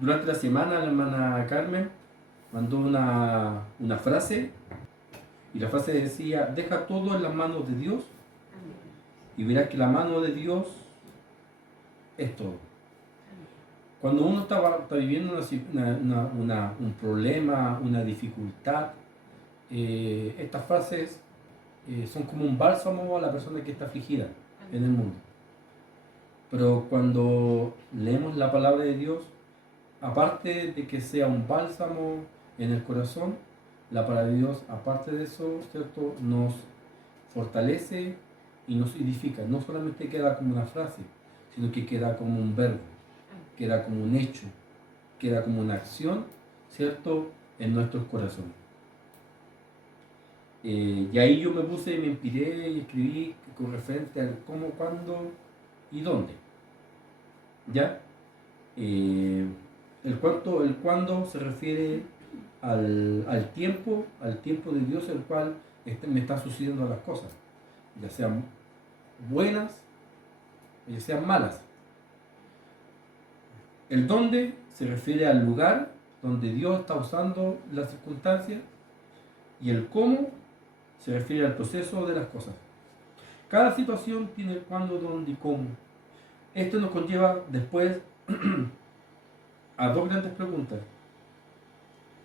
Durante la semana la hermana Carmen mandó una frase y la frase decía: deja todo en las manos de Dios y verás que la mano de Dios es todo. Cuando uno está viviendo un problema, una dificultad, estas frases son como un bálsamo a la persona que está afligida en el mundo. Pero cuando leemos la palabra de Dios, aparte de que sea un bálsamo en el corazón, la palabra de Dios, aparte de eso, ¿cierto?, nos fortalece y nos edifica. No solamente queda como una frase, sino que queda como un verbo, queda como un hecho, queda como una acción, ¿cierto?, en nuestros corazones. Y ahí yo me inspiré y escribí con referente al cómo, cuándo y dónde. ¿Ya? El cuándo se refiere al tiempo de Dios, el cual me están sucediendo las cosas, ya sean buenas o ya sean malas. El dónde se refiere al lugar donde Dios está usando las circunstancias, y el cómo se refiere al proceso de las cosas. Cada situación tiene el cuándo, dónde y cómo. Esto nos conlleva después a dos grandes preguntas,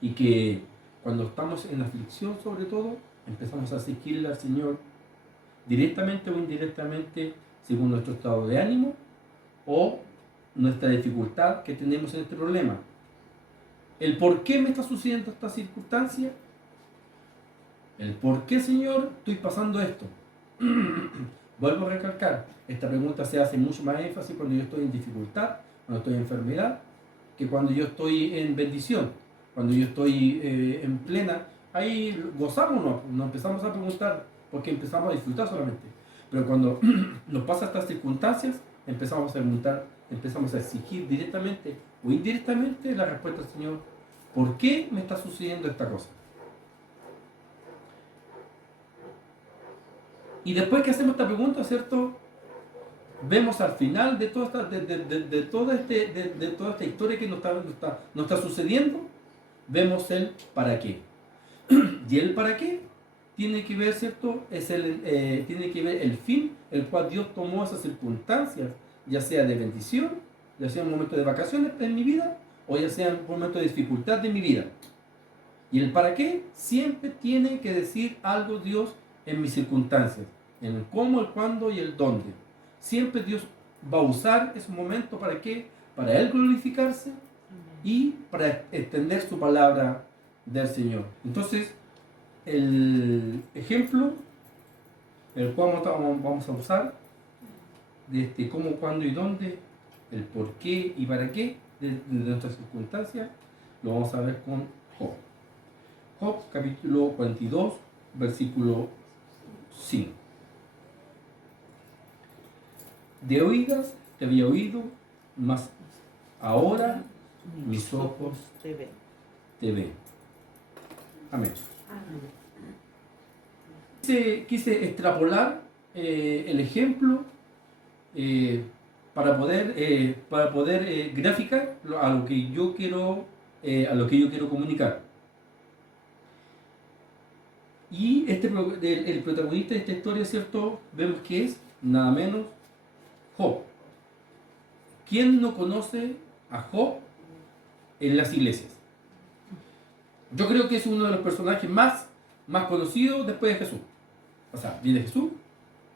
y que cuando estamos en aflicción, sobre todo, empezamos a exigirle al Señor directamente o indirectamente, según nuestro estado de ánimo o nuestra dificultad que tenemos en este problema. El por qué me está sucediendo esta circunstancia, el por qué, Señor, estoy pasando esto. Vuelvo a recalcar, esta pregunta se hace mucho más énfasis cuando yo estoy en dificultad, cuando estoy en enfermedad, que cuando yo estoy en bendición. Cuando yo estoy en plena, ahí gozamos, nos empezamos a preguntar, porque empezamos a disfrutar solamente. Pero cuando nos pasa estas circunstancias, empezamos a preguntar, empezamos a exigir directamente o indirectamente la respuesta al Señor: ¿por qué me está sucediendo esta cosa? Y después que hacemos esta pregunta, ¿cierto?, vemos al final de toda esta historia que nos está sucediendo, vemos el para qué. Y el para qué tiene que ver, ¿cierto?, tiene que ver el fin, el cual Dios tomó esas circunstancias, ya sea de bendición, ya sea un momento de vacaciones en mi vida, o ya sea un momento de dificultad de mi vida. Y el para qué siempre tiene que decir algo Dios en mis circunstancias, en el cómo, el cuándo y el dónde. Siempre Dios va a usar esos momentos para qué, para Él glorificarse y para extender su palabra del Señor. Entonces, el ejemplo, el cual vamos a usar, de este cómo, cuándo y dónde, el por qué y para qué de nuestras circunstancias, lo vamos a ver con Job. Job, capítulo 42, versículo 5. De oídas te había oído, mas ahora mis ojos te ven. Amén. Quise extrapolar el ejemplo para poder graficar a lo que yo quiero comunicar. Y el protagonista de esta historia, ¿cierto?, vemos que es nada menos Job. ¿Quién no conoce a Job en las iglesias? Yo creo que es uno de los personajes más conocidos después de Jesús. O sea, viene Jesús,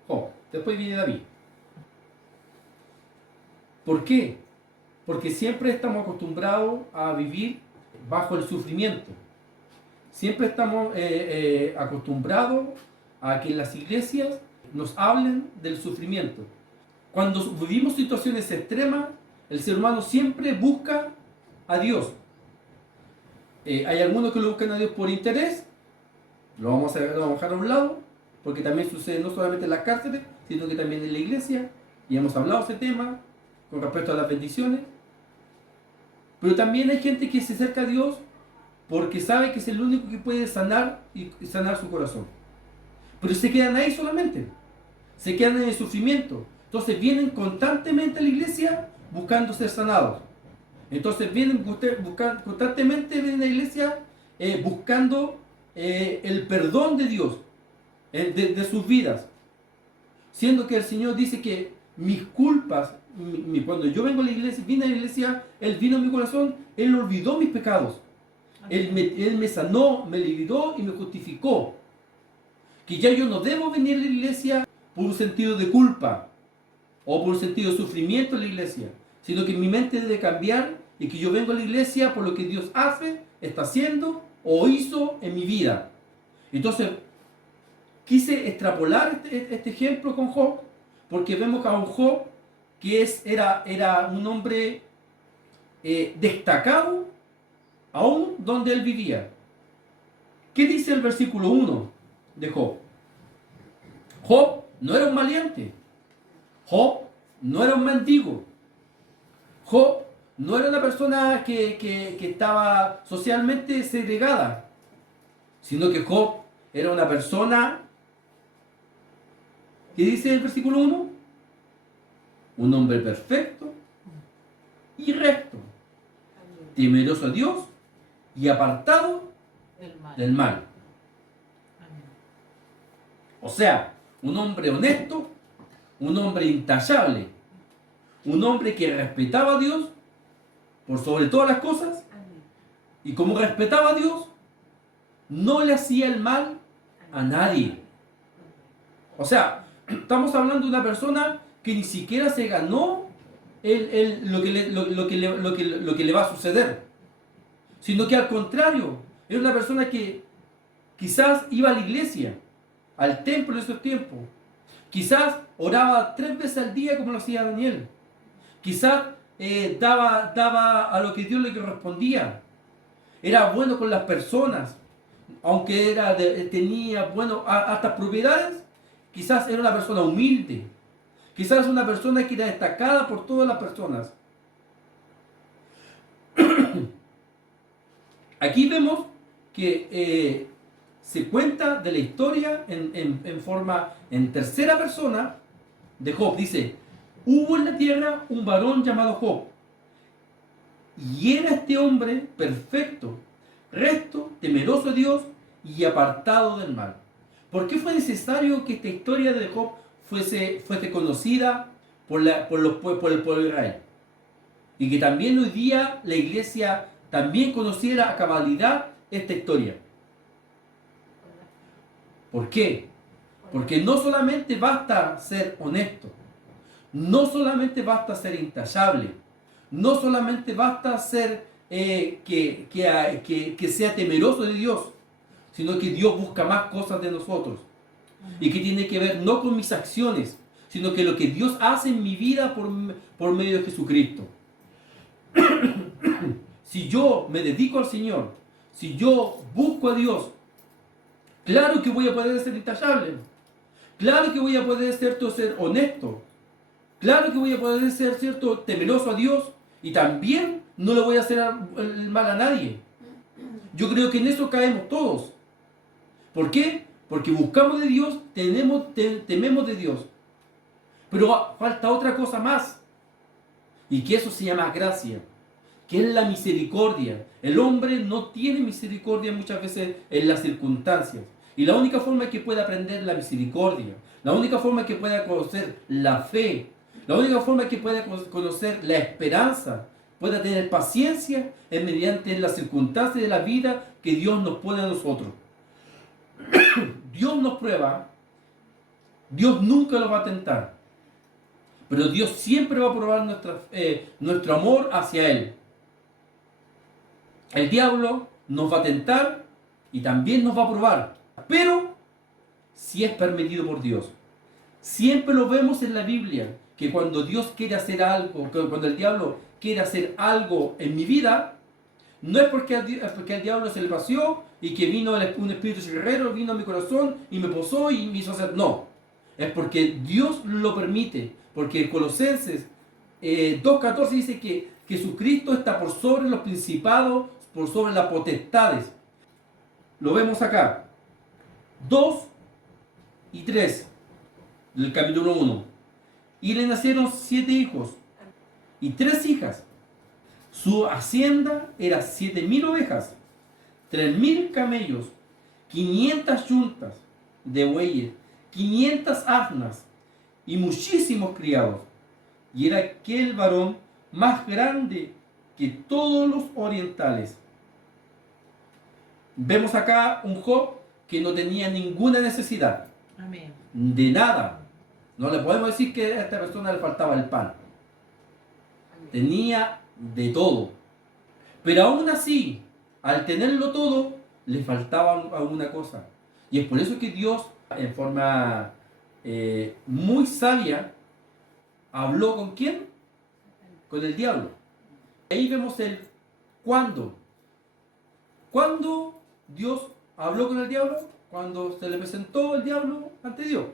Job, después viene David. ¿Por qué? Porque siempre estamos acostumbrados a vivir bajo el sufrimiento. Siempre estamos acostumbrados a que en las iglesias nos hablen del sufrimiento. Cuando vivimos situaciones extremas, el ser humano siempre busca a Dios. Hay algunos que lo buscan a Dios por interés, lo vamos a dejar a un lado, porque también sucede no solamente en las cárceles, sino que también en la iglesia, y hemos hablado de ese tema con respecto a las bendiciones. Pero también hay gente que se acerca a Dios porque sabe que es el único que puede sanar y sanar su corazón. Pero se quedan ahí solamente. se quedan en el sufrimiento. Entonces vienen constantemente a la iglesia buscando ser sanados. Entonces constantemente vienen a la iglesia buscando el perdón de Dios de sus vidas. Siendo que el Señor dice que mis culpas, cuando yo vengo a la iglesia, vine a la iglesia, Él vino a mi corazón, Él olvidó mis pecados. Él me sanó, me liberó y me justificó. Que ya yo no debo venir a la iglesia por un sentido de culpa o por un sentido de sufrimiento en la iglesia, sino que mi mente debe cambiar y que yo vengo a la iglesia por lo que Dios hace, está haciendo o hizo en mi vida. Entonces, quise extrapolar este ejemplo con Job, porque vemos a un Job que era un hombre destacado aún donde él vivía. ¿Qué dice el versículo 1 de Job? Job no era un maleante. Job no era un mendigo. Job no era una persona que estaba socialmente segregada, sino que Job era una persona, ¿qué dice el versículo 1? Un hombre perfecto y recto, temeroso a Dios y apartado del mal. O sea, un hombre honesto, un hombre intachable, un hombre que respetaba a Dios por sobre todas las cosas, y como respetaba a Dios, no le hacía el mal a nadie. O sea, estamos hablando de una persona que ni siquiera se ganó lo que le va a suceder, sino que al contrario, era una persona que quizás iba a la iglesia, al templo en esos tiempos, quizás oraba 3 veces al día como lo hacía Daniel, quizás daba a lo que Dios le correspondía, era bueno con las personas, aunque tenía hasta propiedades, quizás era una persona humilde, quizás una persona que era destacada por todas las personas. Aquí vemos que se cuenta de la historia en tercera persona de Job. Dice, hubo en la tierra un varón llamado Job, y era este hombre perfecto, recto, temeroso de Dios y apartado del mal. ¿Por qué fue necesario que esta historia de Job fuese conocida por el pueblo de Israel? Y que también hoy día la iglesia también conociera a cabalidad esta historia. ¿Por qué? Porque no solamente basta ser honesto, no solamente basta ser intachable, no solamente basta ser que sea temeroso de Dios, sino que Dios busca más cosas de nosotros. Y que tiene que ver no con mis acciones, sino que lo que Dios hace en mi vida por medio de Jesucristo. Si yo me dedico al Señor, si yo busco a Dios, claro que voy a poder ser intachable, claro que voy a poder ser honesto, claro que voy a poder ser temeroso a Dios, y también no le voy a hacer el mal a nadie. Yo creo que en eso caemos todos. ¿Por qué? Porque buscamos de Dios, tememos de Dios. Pero falta otra cosa más, y que eso se llama gracia, que es la misericordia. El hombre no tiene misericordia muchas veces en las circunstancias. Y la única forma que puede aprender la misericordia, la única forma que pueda conocer la fe, la única forma que pueda conocer la esperanza, pueda tener paciencia, es mediante las circunstancias de la vida que Dios nos pone a nosotros. Dios nos prueba, Dios nunca lo va a tentar, pero Dios siempre va a probar nuestro amor hacia Él. El diablo nos va a tentar y también nos va a probar, pero si es permitido por Dios. Siempre lo vemos en la Biblia, que cuando Dios quiere hacer algo, cuando el diablo quiere hacer algo en mi vida, no es porque al diablo se le paseó y que vino un espíritu guerrero, vino a mi corazón y me posó y me hizo hacer. No, es porque Dios lo permite, porque Colosenses 2.14 dice que Jesucristo está por sobre los principados, por sobre las potestades. Lo vemos acá. 2 y 3. del capítulo 1. Y le nacieron 7 hijos y 3 hijas. Su hacienda era 7.000 ovejas, 3.000 camellos, 500 yuntas de bueyes, 500 asnas y muchísimos criados. Y era aquel varón más grande que todos los orientales. Vemos acá un Job que no tenía ninguna necesidad. Amén. De nada. No le podemos decir que a esta persona le faltaba el pan. Tenía de todo. Pero aún así, al tenerlo todo, le faltaba alguna cosa. Y es por eso que Dios, en forma muy sabia, habló ¿con quién? Con el diablo. Ahí vemos el cuándo. ¿Cuándo Dios habló con el diablo? Cuando se le presentó el diablo ante Dios.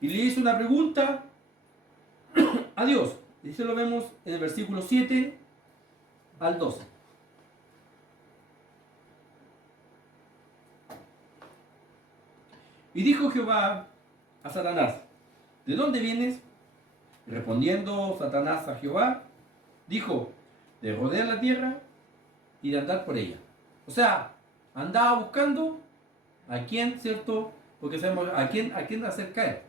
Y le hizo una pregunta a Dios. Y eso lo vemos en el versículo 7 al 12. Y dijo Jehová a Satanás, ¿de dónde vienes? Respondiendo Satanás a Jehová, dijo, de rodear la tierra y de andar por ella. O sea, andaba buscando a quién, ¿cierto? Porque sabemos a quién hacer caer.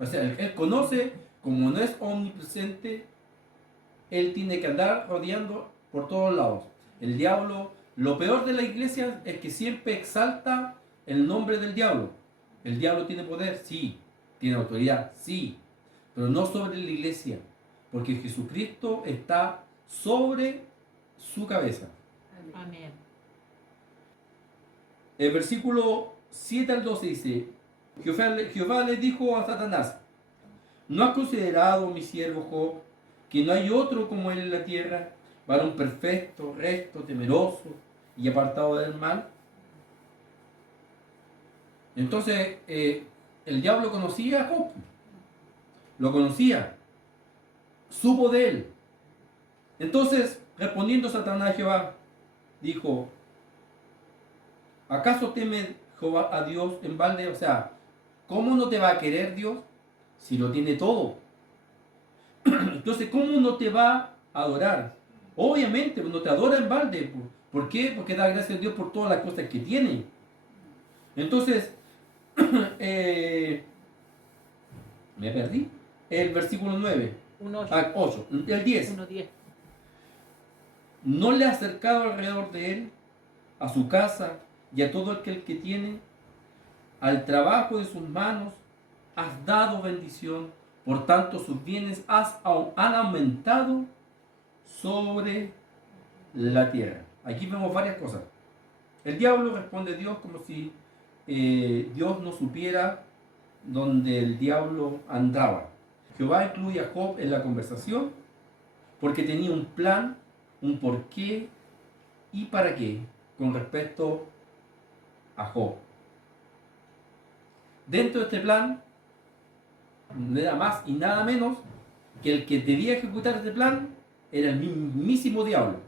O sea, él conoce, como no es omnipresente, él tiene que andar rodeando por todos lados. El diablo, lo peor de la iglesia es que siempre exalta el nombre del diablo. El diablo tiene poder, sí. Tiene autoridad, sí. Pero no sobre la iglesia. Porque Jesucristo está sobre su cabeza. Amén. El versículo 7 al 12 dice, Jehová le dijo a Satanás, ¿no has considerado, mi siervo Job, que no hay otro como él en la tierra, varón perfecto, recto, temeroso y apartado del mal? Entonces, el diablo conocía a Job, lo conocía, supo de él. Entonces, respondiendo Satanás a Jehová, dijo, ¿acaso teme Jehová a Dios en balde? O sea, ¿cómo no te va a querer Dios si lo tiene todo? Entonces, ¿cómo no te va a adorar? Obviamente, no te adora en balde. ¿Por qué? Porque da gracias a Dios por todas las cosas que tiene. Entonces, me perdí. El versículo 9. 8. El 10. 1:10. ¿No le ha acercado alrededor de él, a su casa y a todo aquel que tiene? Al trabajo de sus manos has dado bendición, por tanto sus bienes han aumentado sobre la tierra. Aquí vemos varias cosas. El diablo responde a Dios como si Dios no supiera dónde el diablo andaba. Jehová incluye a Job en la conversación porque tenía un plan, un por qué y para qué con respecto a Job. Dentro de este plan, nada más y nada menos que el que debía ejecutar este plan era el mismísimo diablo.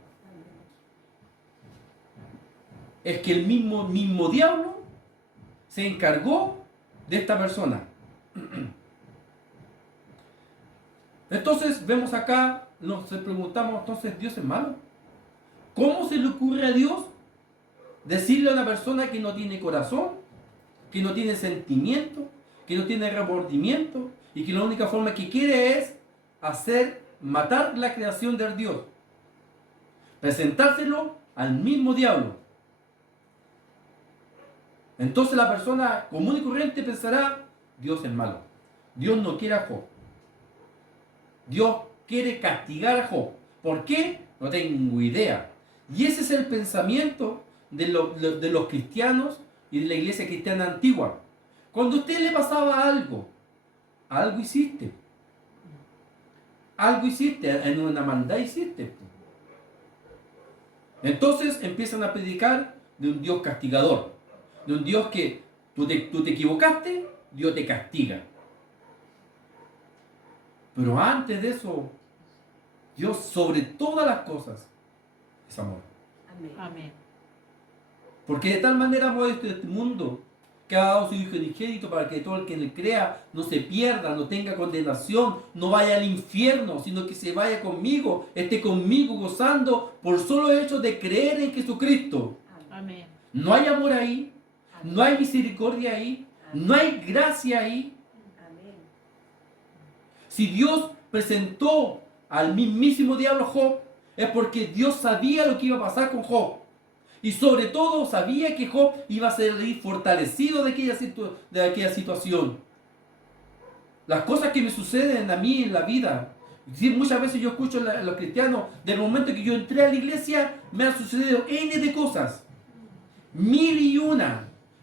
Es que el mismo diablo se encargó de esta persona. Entonces vemos acá, nos preguntamos, entonces ¿Dios es malo? ¿Cómo se le ocurre a Dios decirle a una persona que no tiene corazón, que no tiene sentimiento, que no tiene remordimiento y que la única forma que quiere es matar la creación del Dios? Presentárselo al mismo diablo. Entonces la persona común y corriente pensará, Dios es malo. Dios no quiere a Job. Dios quiere castigar a Job. ¿Por qué? No tengo idea. Y ese es el pensamiento de los cristianos y de la iglesia cristiana antigua. Cuando a usted le pasaba algo hiciste. Algo hiciste, en una maldad hiciste. Entonces empiezan a predicar de un Dios castigador. De un Dios que tú te equivocaste, Dios te castiga. Pero antes de eso, Dios sobre todas las cosas es amor. Amén. Porque de tal manera amó este mundo que ha dado su Hijo unigénito para que todo el que en él crea no se pierda, no tenga condenación, no vaya al infierno, sino que se vaya conmigo, esté conmigo gozando por solo hecho de creer en Jesucristo. Amén. No hay amor ahí, no hay misericordia ahí, no hay gracia ahí. Si Dios presentó al mismísimo diablo Job, es porque Dios sabía lo que iba a pasar con Job. Y sobre todo sabía que Job iba a salir fortalecido de aquella situación. Las cosas que me suceden a mí en la vida. Sí, muchas veces yo escucho a los cristianos, del momento que yo entré a la iglesia, me han sucedido N de cosas. 1001.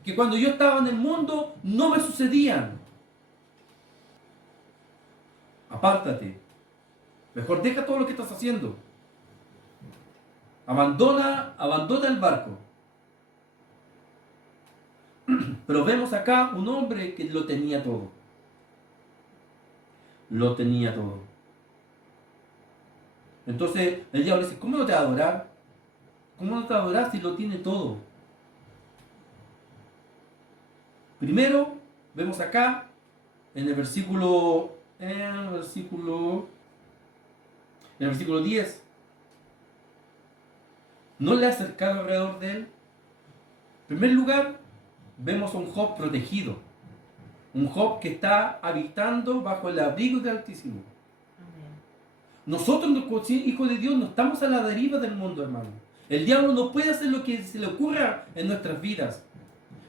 Que cuando yo estaba en el mundo, no me sucedían. Apártate. Mejor deja todo lo que estás haciendo. Abandona el barco. Pero vemos acá un hombre que lo tenía todo. Lo tenía todo. Entonces el diablo dice, ¿cómo no te va a adorar? ¿Cómo no te va a adorar si lo tiene todo? Primero, vemos acá, en el versículo 10, no le ha acercado alrededor de él. En primer lugar, vemos a un Job protegido, un Job que está habitando bajo el abrigo del Altísimo. Amén. Nosotros, hijos de Dios, no estamos a la deriva del mundo, hermano. El diablo no puede hacer lo que se le ocurra en nuestras vidas.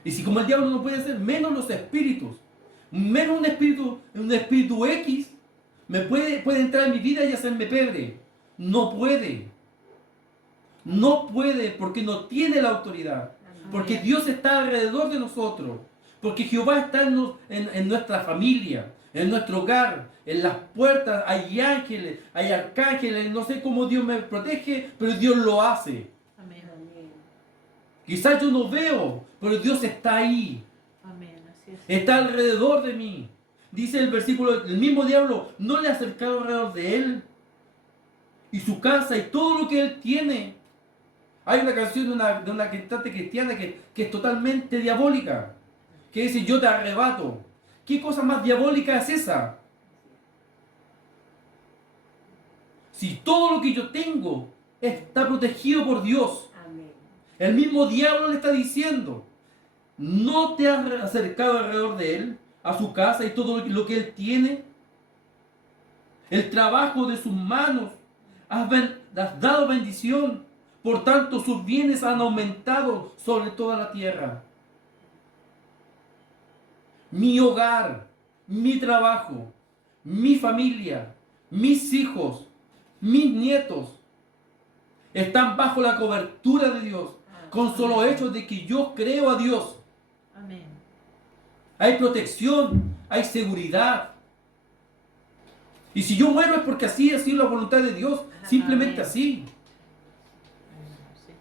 Y si como el diablo no puede hacer, menos los espíritus. Menos un espíritu X puede entrar en mi vida y hacerme pebre. No puede. No puede porque no tiene la autoridad. Porque Dios está alrededor de nosotros. Porque Jehová está en nuestra familia, en nuestro hogar, en las puertas. Hay ángeles, hay arcángeles. No sé cómo Dios me protege, pero Dios lo hace. Amén. Quizás yo no veo, pero Dios está ahí. Amén. Así es. Está alrededor de mí. Dice el versículo, el mismo diablo no le ha acercado alrededor de él. Y su casa y todo lo que él tiene. Hay una canción de una cantante cristiana que es totalmente diabólica. Que dice, yo te arrebato. ¿Qué cosa más diabólica es esa? Si todo lo que yo tengo está protegido por Dios. Amén. El mismo diablo le está diciendo, ¿no te has acercado alrededor de él, a su casa y todo lo que él tiene? El trabajo de sus manos, has dado bendición, por tanto sus bienes han aumentado sobre toda la tierra. Mi hogar, mi trabajo, mi familia, mis hijos, mis nietos, están bajo la cobertura de Dios, con solo hecho de que yo creo a Dios. Amén. Hay protección, hay seguridad. Y si yo muero es porque así ha sido la voluntad de Dios, simplemente Amén. así. Sí.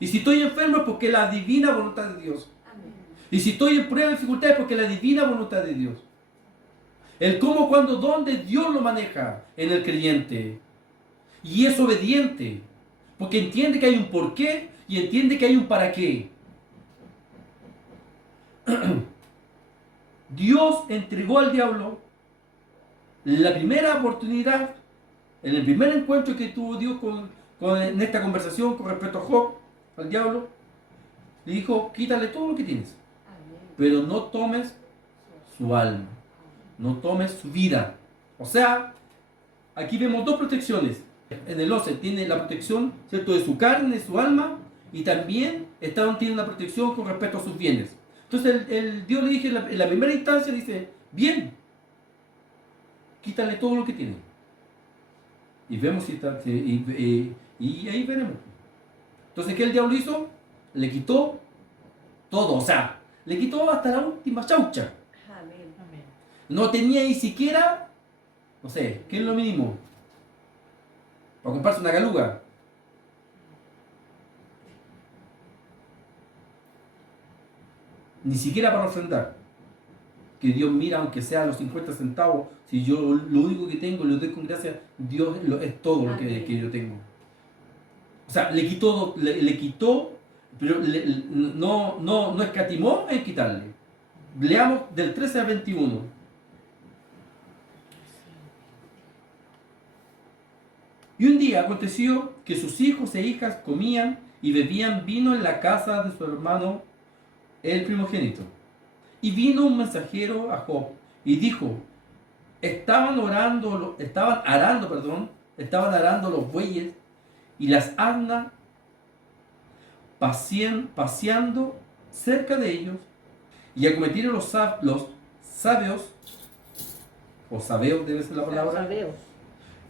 Y si estoy enfermo es porque la divina voluntad de Dios. Amén. Y si estoy en prueba de dificultad es porque la divina voluntad de Dios. El cómo, cuándo, dónde, Dios lo maneja en el creyente. Y es obediente. Porque entiende que hay un porqué y entiende que hay un para qué. Dios entregó al diablo la primera oportunidad, en el primer encuentro que tuvo Dios en esta conversación con respecto a Job, al diablo, le dijo, quítale todo lo que tienes, Amén. pero no tomes su alma, no tomes su vida. O sea, aquí vemos dos protecciones. En el 11 tiene la protección, ¿cierto?, de su carne, de su alma, y también tiene una protección con respecto a sus bienes. Entonces el Dios le dije en la primera instancia, dice, bien, quítale todo lo que tiene. Y vemos si está, y ahí veremos. Entonces, ¿qué el diablo hizo? Le quitó todo, o sea, le quitó hasta la última chaucha. Amén. Amén. No tenía ni siquiera, no sé, ¿qué es lo mínimo? Para comprarse una galuga. Ni siquiera para ofrendar. Que Dios mira, aunque sea los 50 centavos, si yo lo único que tengo le doy con gracia, Dios es todo lo que yo tengo. O sea, le quitó pero no escatimó en quitarle. Leamos del 13 al 21. Y un día aconteció que sus hijos e hijas comían y bebían vino en la casa de su hermano el primogénito. Y vino un mensajero a Job y dijo: estaban arando los bueyes y las asnas paseando cerca de ellos, y acometieron los sabeos, o sabeos debe ser la palabra, Sabeos.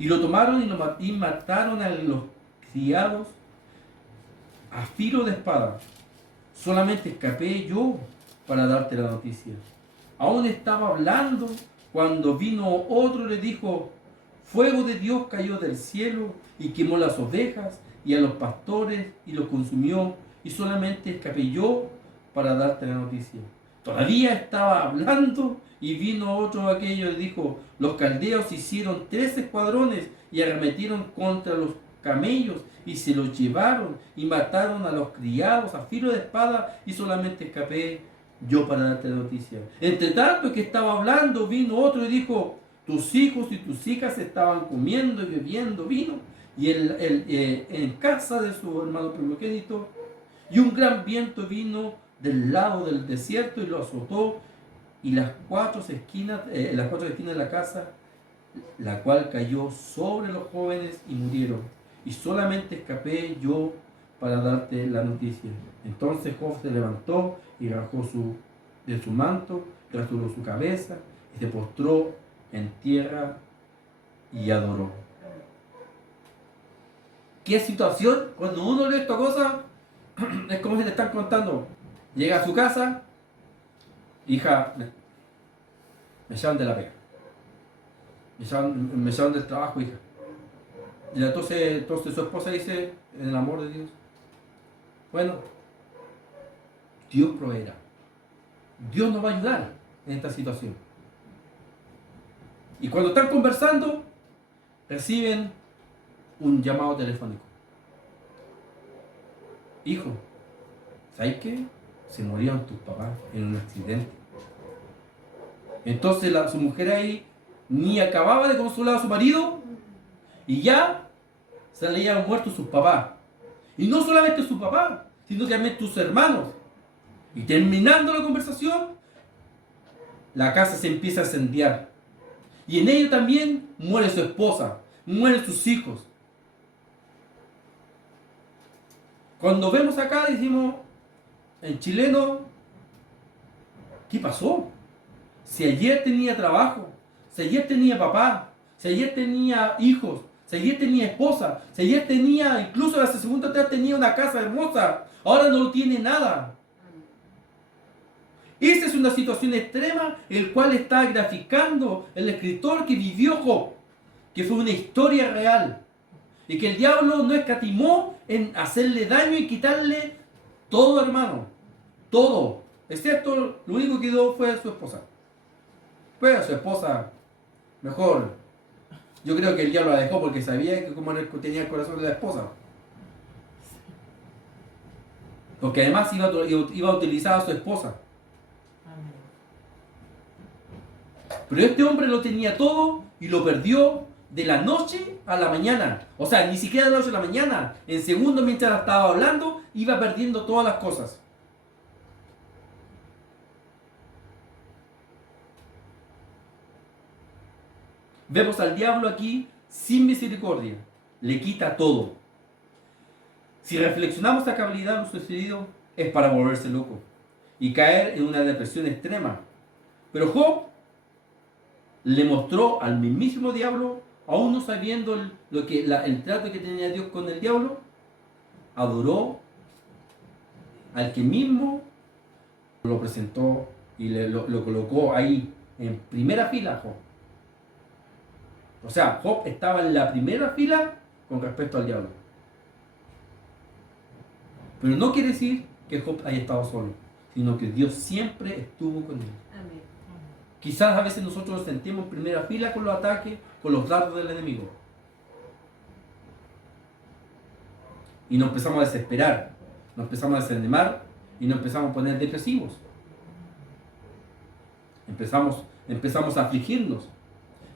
y lo tomaron y mataron a los criados a filo de espada. Solamente escapé yo para darte la noticia. Aún estaba hablando cuando vino otro y le dijo: fuego de Dios cayó del cielo y quemó las ovejas y a los pastores y los consumió, y solamente escapé yo para darte la noticia. Todavía estaba hablando y vino otro de aquellos y dijo: los caldeos hicieron 3 escuadrones y arremetieron contra los camellos y se los llevaron y mataron a los criados a filo de espada, y solamente escapé yo para darte la noticia. Entre tanto que estaba hablando, vino otro y dijo: tus hijos y tus hijas estaban comiendo y bebiendo vino y en casa de su hermano primogénito, y un gran viento vino del lado del desierto y lo azotó, y las cuatro esquinas de la casa, la cual cayó sobre los jóvenes y murieron, y solamente escapé yo para darte la noticia. Entonces Job se levantó y bajó de su manto, rasuró su cabeza y se postró en tierra y adoró. ¿Qué situación? Cuando uno lee esta cosa, es como si le están contando. Llega a su casa: hija, me llaman de la pega, me llaman del trabajo, hija. Y entonces su esposa dice, en el amor de Dios: bueno, Dios proveerá. Dios nos va a ayudar en esta situación. Y cuando están conversando, reciben un llamado telefónico: hijo, ¿sabes qué? Se murieron tus papás en un accidente. Entonces su mujer ahí ni acababa de consolar a su marido y ya se le habían muerto sus papás. Y no solamente sus papás, sino que también tus hermanos. Y terminando la conversación, la casa se empieza a incendiar. Y en ello también muere su esposa, mueren sus hijos. Cuando vemos acá, decimos en chileno: ¿qué pasó? Si ayer tenía trabajo, si ayer tenía papá, si ayer tenía hijos, si ayer tenía esposa, si ayer tenía, incluso la segunda vez tenía una casa hermosa, ahora no tiene nada. Esa es una situación extrema, el cual está graficando el escritor que vivió Job, que fue una historia real, y que el diablo no escatimó en hacerle daño y quitarle todo, hermano, todo, excepto lo único que quedó fue su esposa. Pues su esposa, mejor, yo creo que el diablo la dejó porque sabía que como tenía el corazón de la esposa, porque además iba a utilizar a su esposa. Pero este hombre lo tenía todo y lo perdió de la noche a la mañana. O sea, ni siquiera de la noche a la mañana. En segundos, mientras estaba hablando, iba perdiendo todas las cosas. Vemos al diablo aquí sin misericordia. Le quita todo. Si reflexionamos a cabalidad, lo sucedido es para volverse loco y caer en una depresión extrema. Pero Job le mostró al mismísimo diablo, aún no sabiendo el trato que tenía Dios con el diablo, adoró al que mismo lo presentó y lo colocó ahí en primera fila. Job. O sea, Job estaba en la primera fila con respecto al diablo. Pero no quiere decir que Job haya estado solo, sino que Dios siempre estuvo con él. Amén. Quizás a veces nosotros nos sentimos en primera fila con los ataques, con los dardos del enemigo. Y nos empezamos a desesperar. nos empezamos a desanimar y nos empezamos a poner depresivos. Empezamos a afligirnos,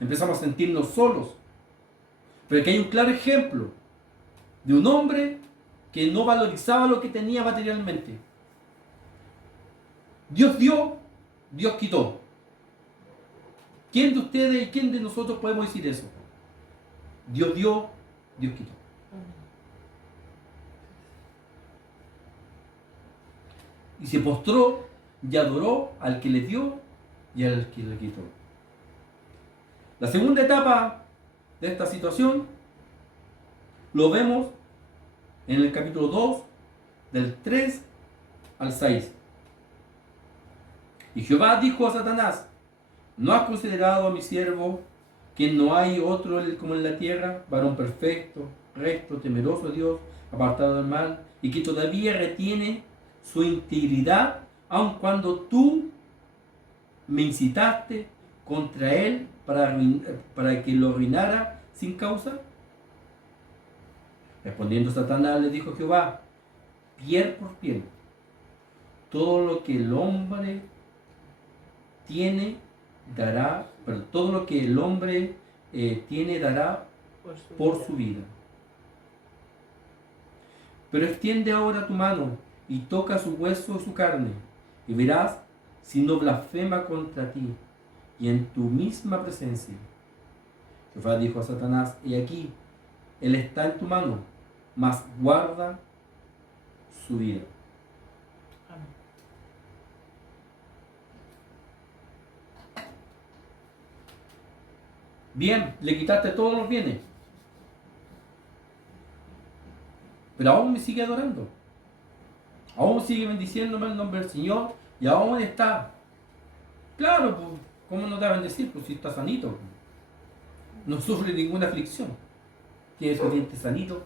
empezamos a sentirnos solos. Pero aquí hay un claro ejemplo de un hombre que no valorizaba lo que tenía materialmente. Dios dio, Dios quitó. ¿Quién de ustedes y quién de nosotros podemos decir eso? Dios dio, Dios quitó. Y se postró y adoró al que le dio y al que le quitó. La segunda etapa de esta situación lo vemos en el capítulo 2, del 3 al 6. Y Jehová dijo a Satanás: ¿no has considerado a mi siervo, que no hay otro como en la tierra, varón perfecto, recto, temeroso de Dios, apartado del mal, y que todavía retiene su integridad, aun cuando tú me incitaste contra él para que lo arruinara sin causa? Respondiendo Satanás, le dijo Jehová: piel por piel, todo lo que el hombre tiene dará, pero todo lo que el hombre tiene dará por su vida. Pero extiende ahora tu mano y toca su hueso y su carne, y verás si no blasfema contra ti y en tu misma presencia. Jehová dijo a Satanás: he aquí, él está en tu mano, mas guarda su vida. Amén. Bien, le quitaste todos los bienes, pero aún me sigue adorando, aún sigue bendiciéndome el nombre del Señor, y aún está. Claro, pues, ¿cómo no te va a bendecir? Pues si está sanito, no sufre ninguna aflicción, tiene su diente sanito,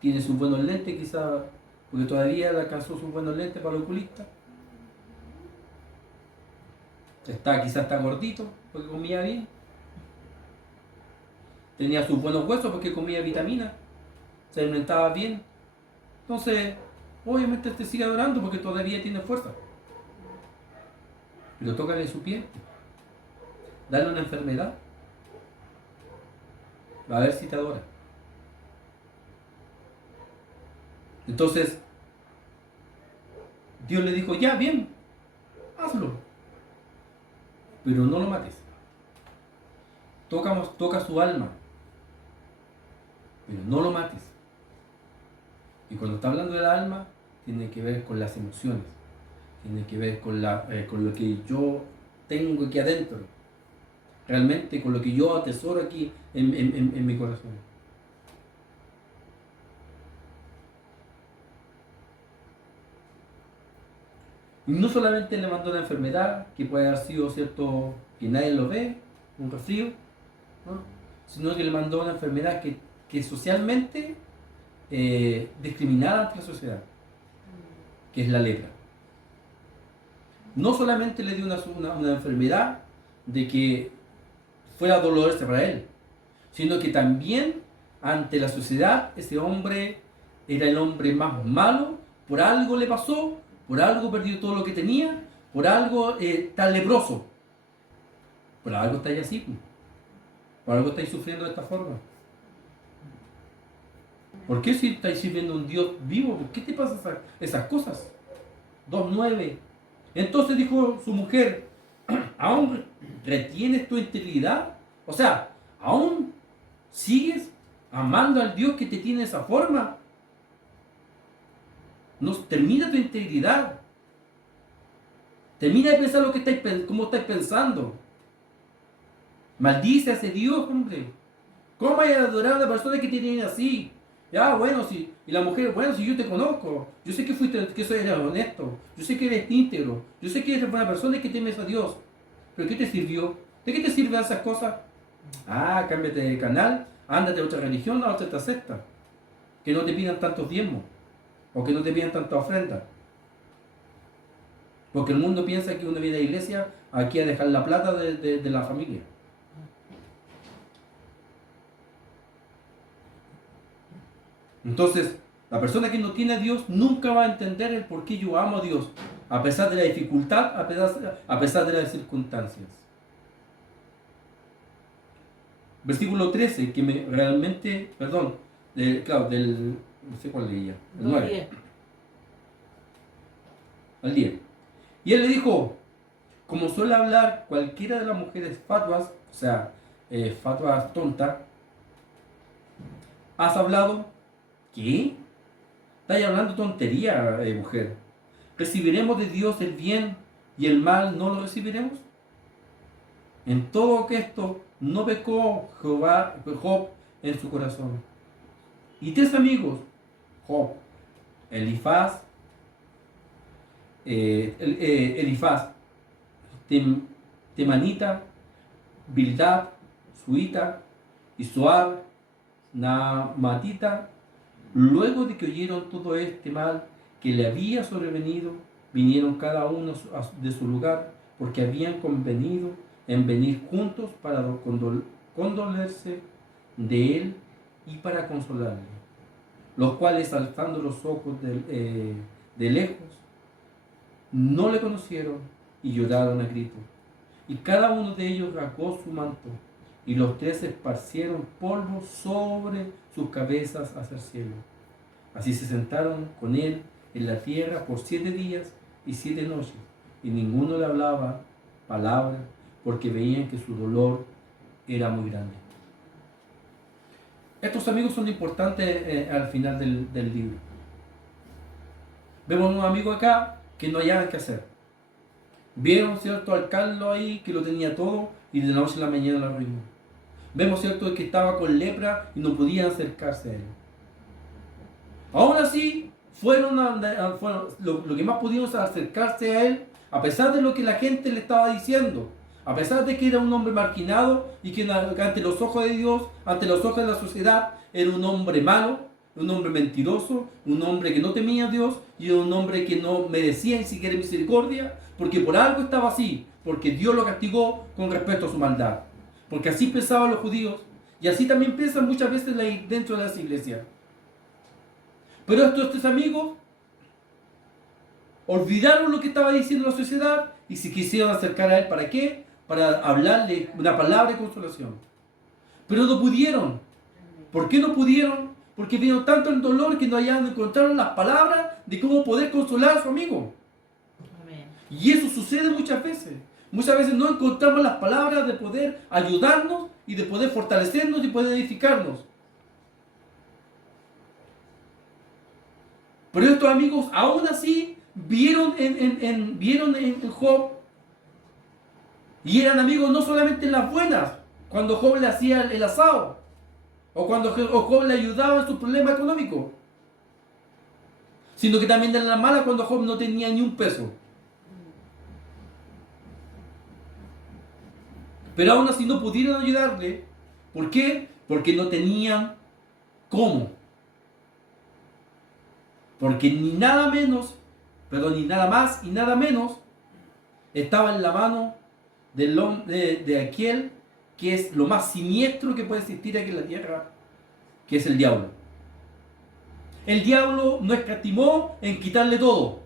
tiene sus buenos lentes, quizá porque todavía le alcanzó sus buenos lentes para el oculista. Quizá está gordito porque comía bien, tenía sus buenos huesos porque comía vitamina, se alimentaba bien. Entonces, obviamente te sigue adorando porque todavía tiene fuerza. Pero tócale su piel, dale una enfermedad, a ver si te adora. Entonces, Dios le dijo: ya, bien, hazlo, pero no lo mates. Toca su alma, pero no lo mates. Y cuando está hablando del alma, tiene que ver con las emociones, tiene que ver con lo que yo tengo aquí adentro, realmente con lo que yo atesoro aquí en mi corazón. Y no solamente le mandó una enfermedad, que puede haber sido, cierto, que nadie lo ve, un resfrío, ¿no? Sino que le mandó una enfermedad que socialmente discriminada ante la sociedad, que es la lepra. No solamente le dio una enfermedad de que fuera dolorosa para él, sino que también ante la sociedad ese hombre era el hombre más malo, por algo le pasó, por algo perdió todo lo que tenía, por algo está leproso, por algo estáis así, por algo estáis sufriendo de esta forma. ¿Por qué si estáis sirviendo a un Dios vivo? ¿Por qué te pasan esas cosas? 2:9. Entonces dijo su mujer: ¿aún retienes tu integridad? O sea, ¿aún sigues amando al Dios que te tiene de esa forma? No termina tu integridad. Termina de pensar cómo estáis pensando. Maldice a ese Dios, hombre. ¿Cómo vas a adorar a una persona que te tiene así? Ya, bueno, si, y la mujer: bueno, si yo te conozco, yo sé que eres honesto, yo sé que eres íntegro, yo sé que eres buena persona y que temes a Dios. ¿Pero qué te sirvió? ¿De qué te sirven esas cosas? Cámbiate de canal, ándate a otra religión, a otra secta, que no te pidan tantos diezmos, o que no te pidan tanta ofrenda. Porque el mundo piensa que uno viene a la iglesia aquí a dejar la plata de la familia. Entonces, La persona que no tiene a Dios nunca va a entender el por qué yo amo a Dios, a pesar de la dificultad, a pesar de las circunstancias. Versículo 13, que me realmente, perdón, claro, no sé cuál leía, el 9 al 10. Y él le dijo, como suele hablar cualquiera de las mujeres fatuas, o sea, fatuas tontas, ¿has hablado? ¿Qué? Estás hablando tontería, mujer. ¿Recibiremos de Dios el bien y el mal no lo recibiremos? En todo esto no pecó Job en su corazón. Y 3 amigos, Job, Elifaz, Temanita, Bildad, Suita y Zoar, Naamatita, luego de que oyeron todo este mal que le había sobrevenido, vinieron cada uno de su lugar, porque habían convenido en venir juntos para condolerse de él y para consolarle, los cuales, alzando los ojos de lejos, no le conocieron y lloraron a gritos. Y cada uno de ellos rasgó su manto, y los 3 esparcieron polvo sobre sus cabezas hacia el cielo. Así se sentaron con él en la tierra por 7 días y 7 noches, y ninguno le hablaba palabra, porque veían que su dolor era muy grande. Estos amigos son importantes al final del libro. Vemos un amigo acá que no hallaban qué hacer. Vieron, ¿cierto?, al Carlos ahí que lo tenía todo y de la noche a la mañana lo arruinó. Vemos, ¿cierto?, que estaba con lepra y no podían acercarse a él. Aún así, fueron lo que más pudieron acercarse a él, a pesar de lo que la gente le estaba diciendo, a pesar de que era un hombre marginado y que ante los ojos de Dios, ante los ojos de la sociedad, era un hombre malo, un hombre mentiroso, un hombre que no temía a Dios y un hombre que no merecía ni siquiera misericordia, porque por algo estaba así, porque Dios lo castigó con respecto a su maldad. Porque así pensaban los judíos y así también piensan muchas veces dentro de las iglesias. Pero estos 3 amigos olvidaron lo que estaba diciendo la sociedad y se quisieron acercar a él. ¿Para qué? Para hablarle una palabra de consolación. Pero no pudieron. ¿Por qué no pudieron? Porque vieron tanto el dolor que no encontraron las palabras de cómo poder consolar a su amigo. Amén. Y eso sucede muchas veces. Muchas veces no encontramos las palabras de poder ayudarnos y de poder fortalecernos y poder edificarnos. Pero estos amigos aún así vieron en Job, y eran amigos no solamente en las buenas, cuando Job le hacía el asado, o cuando Job le ayudaba en su problema económico, sino que también eran las malas cuando Job no tenía ni un peso. Pero aún así no pudieron ayudarle. ¿Por qué? Porque no tenían cómo. Porque ni nada más y nada menos estaba en la mano de aquel que es lo más siniestro que puede existir aquí en la tierra, que es el diablo. El diablo no escatimó en quitarle todo.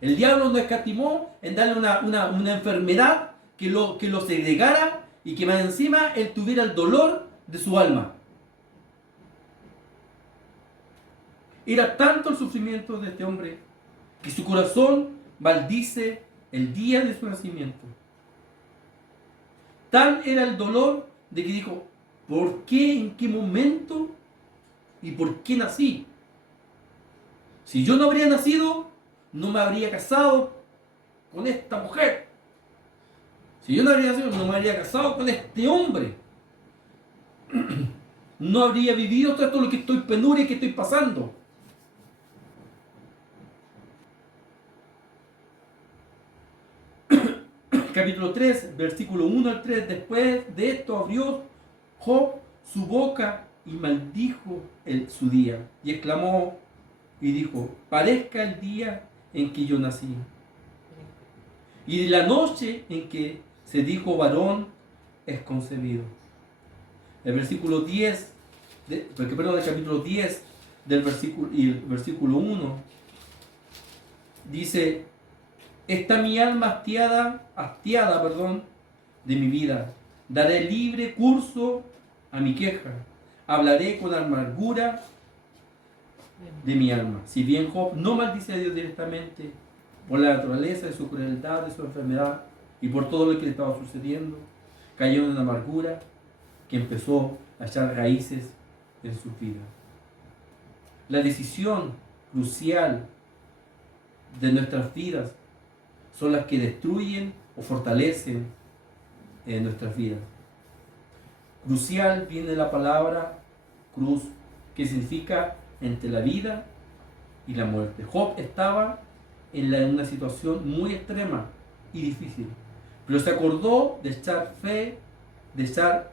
El diablo no escatimó en darle una enfermedad que lo segregara y que más encima él tuviera el dolor de su alma. Era tanto el sufrimiento de este hombre que su corazón maldice el día de su nacimiento. Tal era el dolor de que dijo, ¿por qué, en qué momento y por qué nací? Si yo no habría nacido, no me habría casado con esta mujer. Si yo no habría nacido, no me habría casado con este hombre. No habría vivido todo esto lo que estoy penuria y que estoy pasando. Capítulo 3, versículo 1 al 3. Después de esto abrió Job su boca y maldijo su día. Y exclamó y dijo, parezca el día en que yo nací. Y de la noche en que se dijo varón es concebido. El versículo 10, del capítulo 10, del versículo, y el versículo 1 dice: está mi alma hastiada, de mi vida. Daré libre curso a mi queja. Hablaré con amargura de mi alma. Si bien Job no maldice a Dios directamente por la naturaleza de su crueldad, de su enfermedad y por todo lo que le estaba sucediendo, cayó en una amargura que empezó a echar raíces en su vida. La decisión crucial de nuestras vidas son las que destruyen o fortalecen nuestras vidas. Crucial viene la palabra cruz, que significa entre la vida y la muerte. Job estaba en una situación muy extrema y difícil, pero se acordó de echar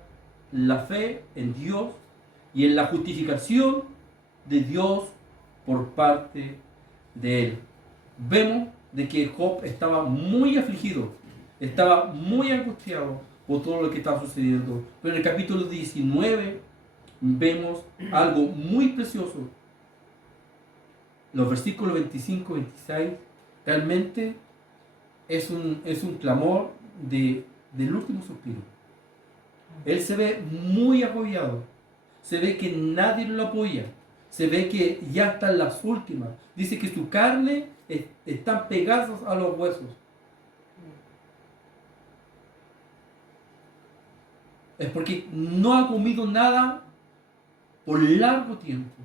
la fe en Dios y en la justificación de Dios por parte de él. Vemos de que Job estaba muy afligido, estaba muy angustiado por todo lo que estaba sucediendo. Pero en el capítulo 19 vemos algo muy precioso. Los versículos 25 y 26 realmente es un clamor del último suspiro. Él se ve muy agobiado, se ve que nadie lo apoya, se ve que ya está en las últimas. Dice que su carne están pegadas a los huesos. Es porque no ha comido nada por largo tiempo.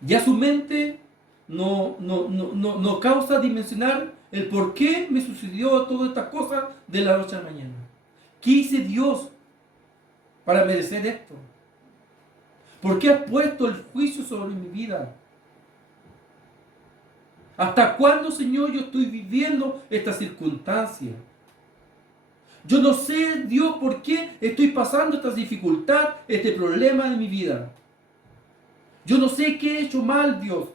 Ya su mente no causa dimensionar el por qué me sucedió toda esta cosa de la noche a la mañana. ¿Qué hice Dios para merecer esto? ¿Por qué has puesto el juicio sobre mi vida? ¿Hasta cuándo, Señor, yo estoy viviendo esta circunstancia? Yo no sé, Dios, por qué estoy pasando esta dificultad, este problema de mi vida. Yo no sé qué he hecho mal, Dios.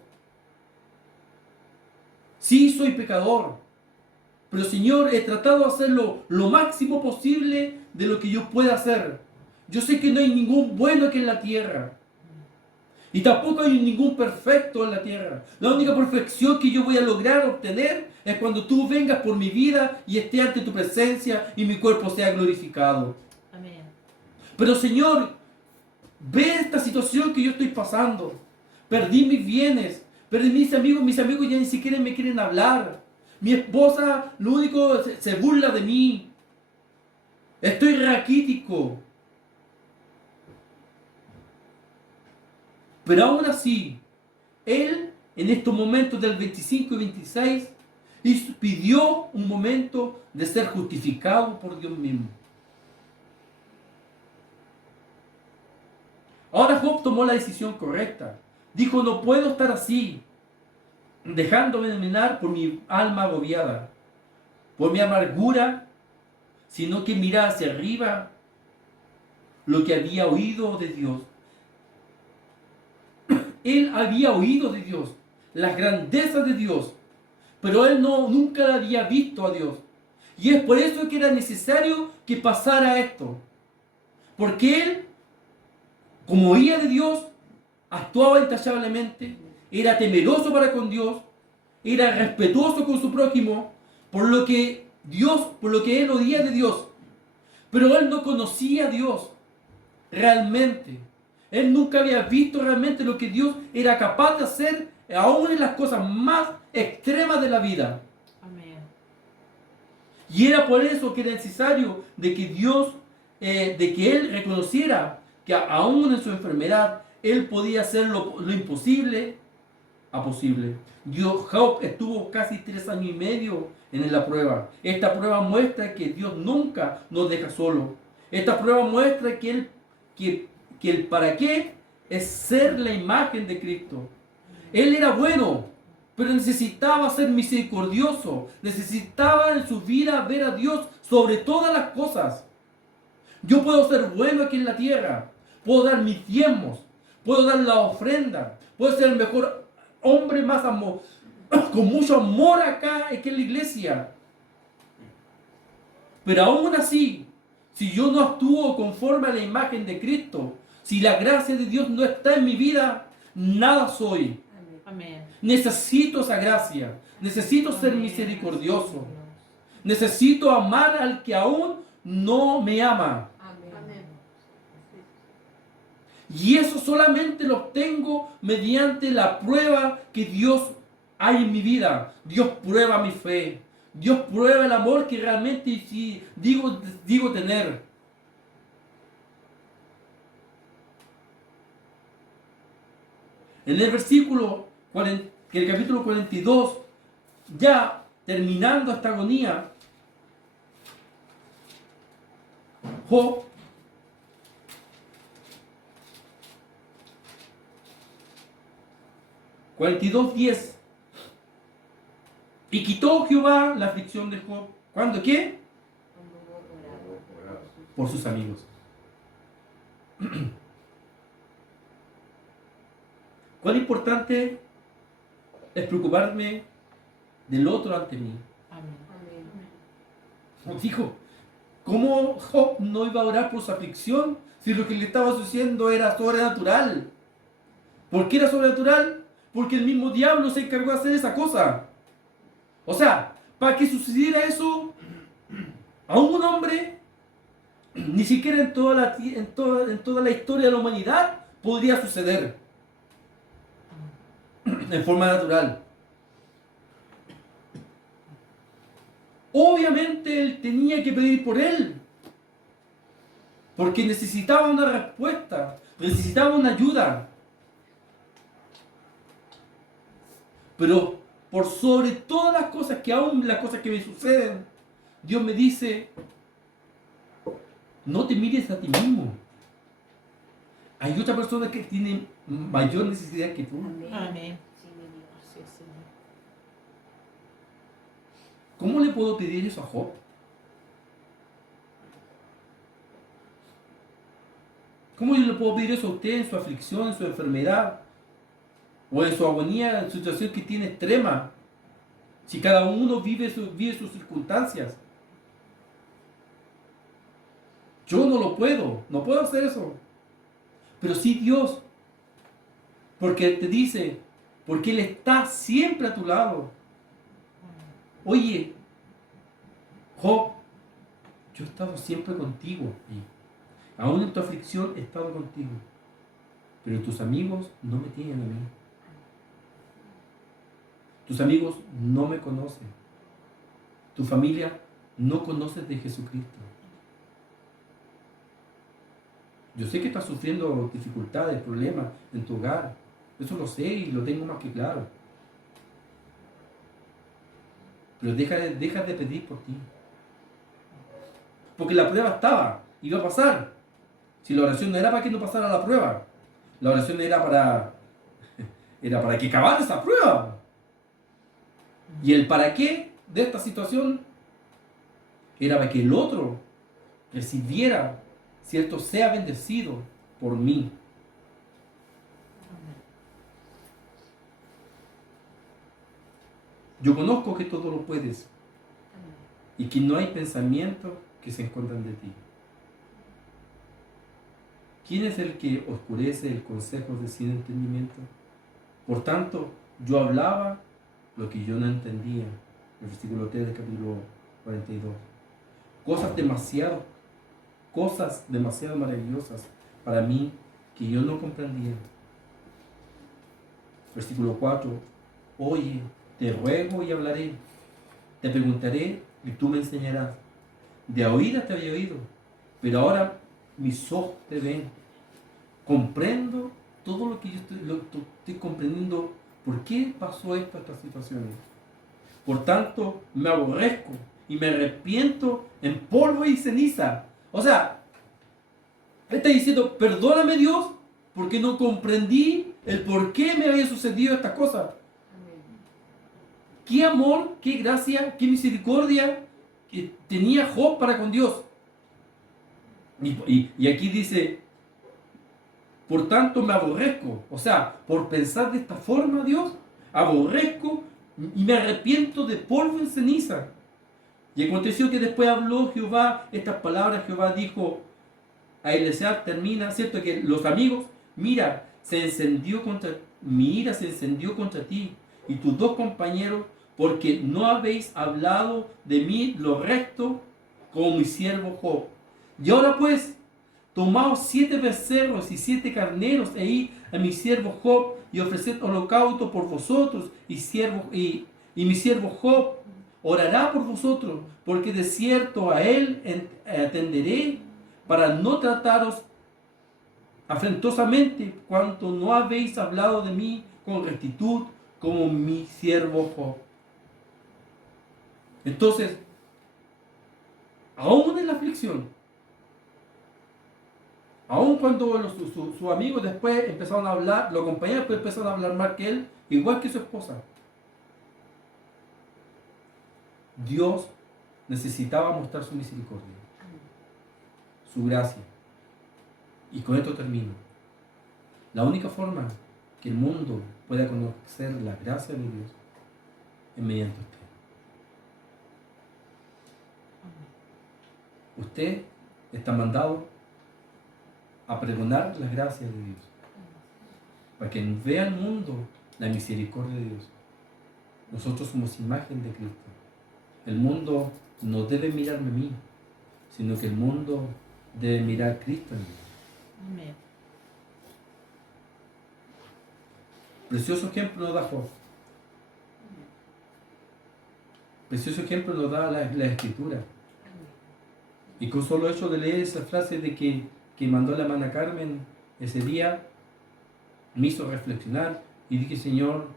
Sí, soy pecador. Pero, Señor, he tratado de hacerlo lo máximo posible de lo que yo pueda hacer. Yo sé que no hay ningún bueno aquí en la tierra. Y tampoco hay ningún perfecto en la tierra. La única perfección que yo voy a lograr obtener es cuando tú vengas por mi vida y esté ante tu presencia y mi cuerpo sea glorificado. Amén. Pero, Señor, ve esta situación que yo estoy pasando. Perdí mis bienes, perdí mis amigos ya ni siquiera me quieren hablar. Mi esposa, lo único, se burla de mí. Estoy raquítico. Pero aún así, él, en estos momentos del 25 y 26, pidió un momento de ser justificado por Dios mismo. Ahora Job tomó la decisión correcta. Dijo: no puedo estar así, dejándome dominar por mi alma agobiada, por mi amargura, sino que mirar hacia arriba lo que había oído de Dios. Él había oído de Dios, las grandezas de Dios, pero él nunca la había visto a Dios. Y es por eso que era necesario que pasara esto. Porque él, como oía de Dios, actuaba intachablemente, era temeroso para con Dios, era respetuoso con su prójimo, por lo que él oía de Dios. Pero él no conocía a Dios realmente. Él nunca había visto realmente lo que Dios era capaz de hacer, aún en las cosas más extremas de la vida. Amén. Y era por eso que era necesario de que Dios, de que él reconociera que aún en su enfermedad, él podía hacer lo imposible a posible. Job estuvo casi 3 años y medio en la prueba. Esta prueba muestra que Dios nunca nos deja solo. Esta prueba muestra que el para qué es ser la imagen de Cristo. Él era bueno, pero necesitaba ser misericordioso. Necesitaba en su vida ver a Dios sobre todas las cosas. Yo puedo ser bueno aquí en la tierra. Puedo dar mis diezmos. Puedo dar la ofrenda. Puedo ser el mejor hombre, más amor, con mucho amor acá en la iglesia. Pero aún así, si yo no actúo conforme a la imagen de Cristo, Si la gracia de Dios no está en mi vida, nada soy. Amén. Necesito esa gracia. Necesito ser misericordioso. Necesito amar al que aún no me ama. Y eso solamente lo obtengo mediante la prueba que Dios hay en mi vida. Dios prueba mi fe. Dios prueba el amor que realmente sí digo tener. En el versículo, en el capítulo 42, ya terminando esta agonía, Job (42:10) y quitó Jehová la aflicción de Job. ¿Cuándo qué? Por sus amigos. ¿Cuán importante es preocuparme del otro ante mí? Amén. Dijo, ¿cómo Job no iba a orar por su aflicción si lo que le estaba sucediendo era sobrenatural? ¿Por qué era sobrenatural? Porque el mismo diablo se encargó de hacer esa cosa. O sea, para que sucediera eso a un hombre, ni siquiera en toda la historia de la humanidad podría suceder en forma natural. Obviamente él tenía que pedir por él, porque necesitaba una respuesta, necesitaba una ayuda. Pero por sobre todas las cosas, que aún las cosas que me suceden, Dios me dice, no te mires a ti mismo. Hay otra persona que tiene mayor necesidad que tú. Amén. Así es, Señor. ¿Cómo le puedo pedir eso a Job? ¿Cómo yo le puedo pedir eso a usted en su aflicción, en su enfermedad? O en su agonía, en su situación que tiene extrema. Si cada uno vive sus circunstancias. Yo no puedo hacer eso. Pero sí Dios. Porque Él te dice, porque Él está siempre a tu lado. Oye, Job, yo he estado siempre contigo. Y aún en tu aflicción he estado contigo. Pero tus amigos no me tienen a mí. Tus amigos no me conocen. Tu familia no conoce de Jesucristo. Yo sé que estás sufriendo dificultades, problemas en tu hogar. Eso lo sé y lo tengo más que claro. Pero deja de pedir por ti. Porque la prueba iba a pasar. Si la oración no era para que no pasara la prueba, la oración era para que acabara esa prueba. Y el para qué de esta situación era para que el otro recibiera, ¿cierto?, sea bendecido por mí. Yo conozco que todo lo puedes y que no hay pensamientos que se encuentran de ti. ¿Quién es el que oscurece el consejo de sin entendimiento? Por tanto, yo hablaba lo que yo no entendía. El versículo 3 del capítulo 42. Cosas demasiado maravillosas para mí que yo no comprendía. Versículo 4. Oye, te ruego y hablaré. Te preguntaré y tú me enseñarás. De oídas te había oído, pero ahora mis ojos te ven. Comprendo todo lo que yo estoy comprendiendo. ¿Por qué pasó estas situaciones? Por tanto, me aborrezco y me arrepiento en polvo y ceniza. O sea, él está diciendo, perdóname Dios, porque no comprendí el por qué me había sucedido estas cosas. Qué amor, qué gracia, qué misericordia que tenía Job para con Dios. Y aquí dice, por tanto me aborrezco. O sea, por pensar de esta forma, Dios, aborrezco y me arrepiento de polvo en ceniza. Y aconteció que después habló Jehová estas palabras. Jehová dijo, a desear termina, ¿cierto? Que los amigos, mira, mi ira se encendió contra ti y tus dos compañeros, porque no habéis hablado de mí lo recto como mi siervo Job. Y ahora pues, tomaos 7 becerros y 7 carneros e id a mi siervo Job y ofreced holocausto por vosotros y mi siervo Job orará por vosotros, porque de cierto a él atenderé para no trataros afrentosamente cuanto no habéis hablado de mí con rectitud como mi siervo Job. Entonces, aún en la aflicción, aun cuando sus amigos después empezaron a hablar, los compañeros después empezaron a hablar mal que él, igual que su esposa, Dios necesitaba mostrar su misericordia, su gracia. Y con esto termino. La única forma que el mundo pueda conocer la gracia de Dios es mediante usted. Usted está mandado a pregonar las gracias de Dios, para que vea el mundo la misericordia de Dios. Nosotros somos imagen de Cristo. El mundo no debe mirarme a mí, sino que el mundo debe mirar a Cristo en mí. Amén. Precioso ejemplo nos da Job. Precioso ejemplo nos da la Escritura. Y con solo hecho de leer esa frase de que mandó la hermana Carmen ese día, me hizo reflexionar y dije, Señor,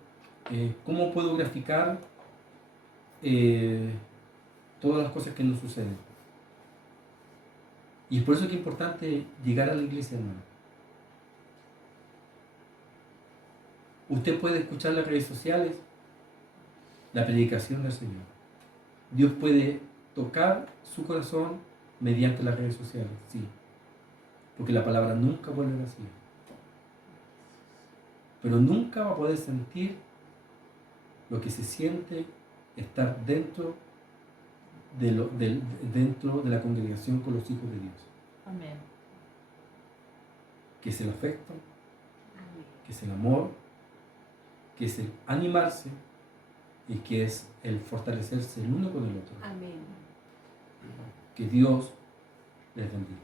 ¿cómo puedo graficar todas las cosas que nos suceden? Y es por eso que es importante llegar a la iglesia, hermano. Usted puede escuchar las redes sociales, la predicación del Señor. Dios puede tocar su corazón mediante las redes sociales, sí. Porque la palabra nunca vuelve vacía. Pero nunca va a poder sentir lo que se siente estar dentro de la congregación con los hijos de Dios. Amén. Que es el afecto, que es el amor, que es el animarse y que es el fortalecerse el uno con el otro. Amén. Que Dios les bendiga.